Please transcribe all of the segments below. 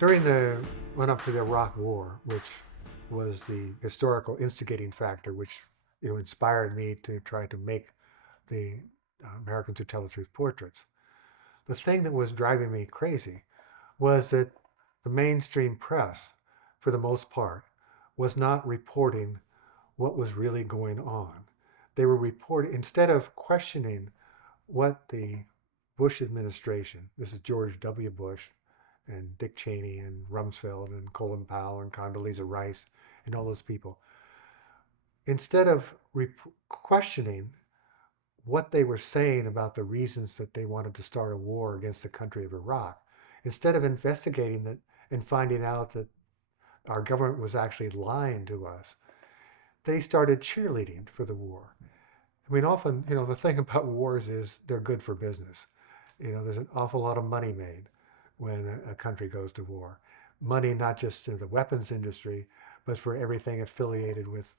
During the run-up to the Iraq War, which was the historical instigating factor, which inspired me to try to make the Americans Who Tell the Truth portraits, the thing that was driving me crazy was that the mainstream press, for the most part, was not reporting what was really going on. They were reporting, instead of questioning what the Bush administration, this is George W. Bush, and Dick Cheney and Rumsfeld and Colin Powell and Condoleezza Rice and all those people, instead of questioning what they were saying about the reasons that they wanted to start a war against the country of Iraq, instead of investigating that and finding out that our government was actually lying to us, they started cheerleading for the war. I mean, often, the thing about wars is they're good for business. There's an awful lot of money made when a country goes to war. Money not just to the weapons industry, but for everything affiliated with,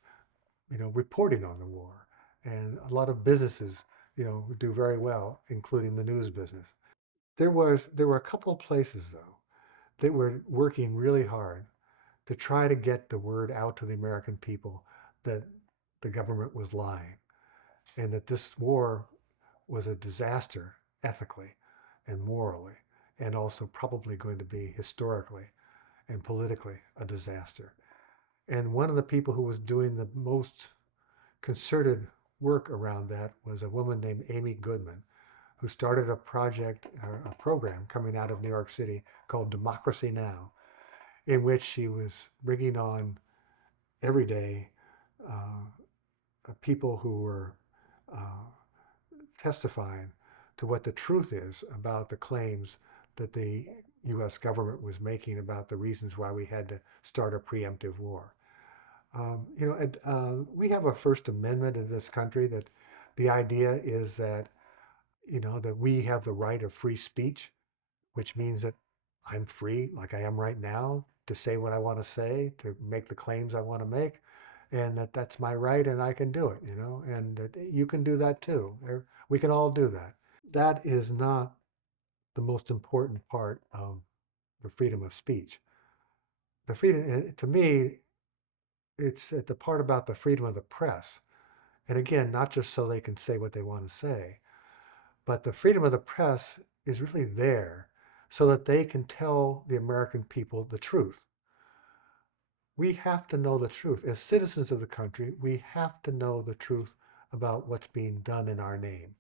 reporting on the war. And a lot of businesses, do very well, including the news business. There were a couple of places, though, that were working really hard to try to get the word out to the American people that the government was lying and that this war was a disaster ethically and morally, and also probably going to be historically and politically a disaster. And one of the people who was doing the most concerted work around that was a woman named Amy Goodman, who started a project, a program coming out of New York City called Democracy Now!, in which she was bringing on every day people who were testifying to what the truth is about the claims that the U.S. government was making about the reasons why we had to start a preemptive war. We have a First Amendment in this country that the idea is that, that we have the right of free speech, which means that I'm free, like I am right now, to say what I want to say, to make the claims I want to make, and that's my right and I can do it, and that you can do that too. We can all do that. That is not the most important part of the freedom of speech. The freedom, to me, it's the part about the freedom of the press. And again, not just so they can say what they want to say, but the freedom of the press is really there so that they can tell the American people the truth. We have to know the truth. As citizens of the country, we have to know the truth about what's being done in our name.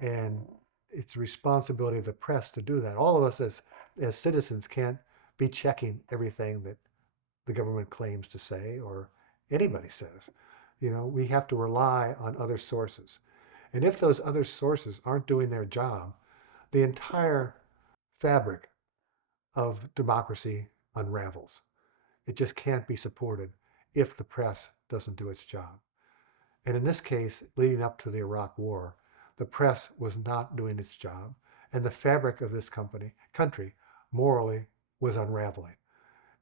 And it's the responsibility of the press to do that. All of us as citizens can't be checking everything that the government claims to say or anybody says. We have to rely on other sources. And if those other sources aren't doing their job, the entire fabric of democracy unravels. It just can't be supported if the press doesn't do its job. And in this case, leading up to the Iraq War, the press was not doing its job, and the fabric of this country morally was unraveling.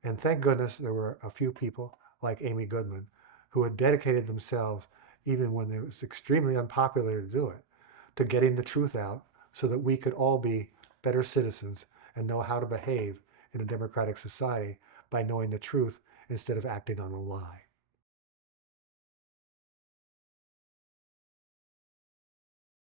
And thank goodness there were a few people like Amy Goodman who had dedicated themselves, even when it was extremely unpopular to do it, to getting the truth out so that we could all be better citizens and know how to behave in a democratic society by knowing the truth instead of acting on a lie.